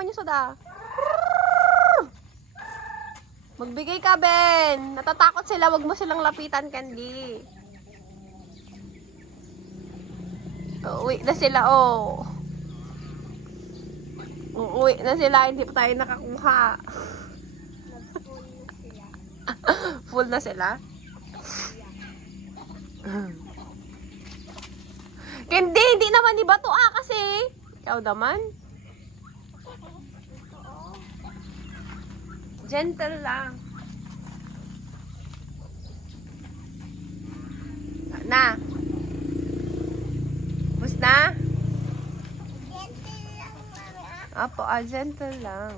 hanapan yung soda. Magbigay ka, Ben. Natatakot sila. Wag mo silang lapitan, Candy. Uuwi na sila, oh. Uuwi na sila. Hindi pa tayo nakakuha. Full na sila? Candy, hindi naman iba to kasi. Ikaw naman. Gentle lang. Na. Bus na? Gentle lang, mami. Apo, gentle lang.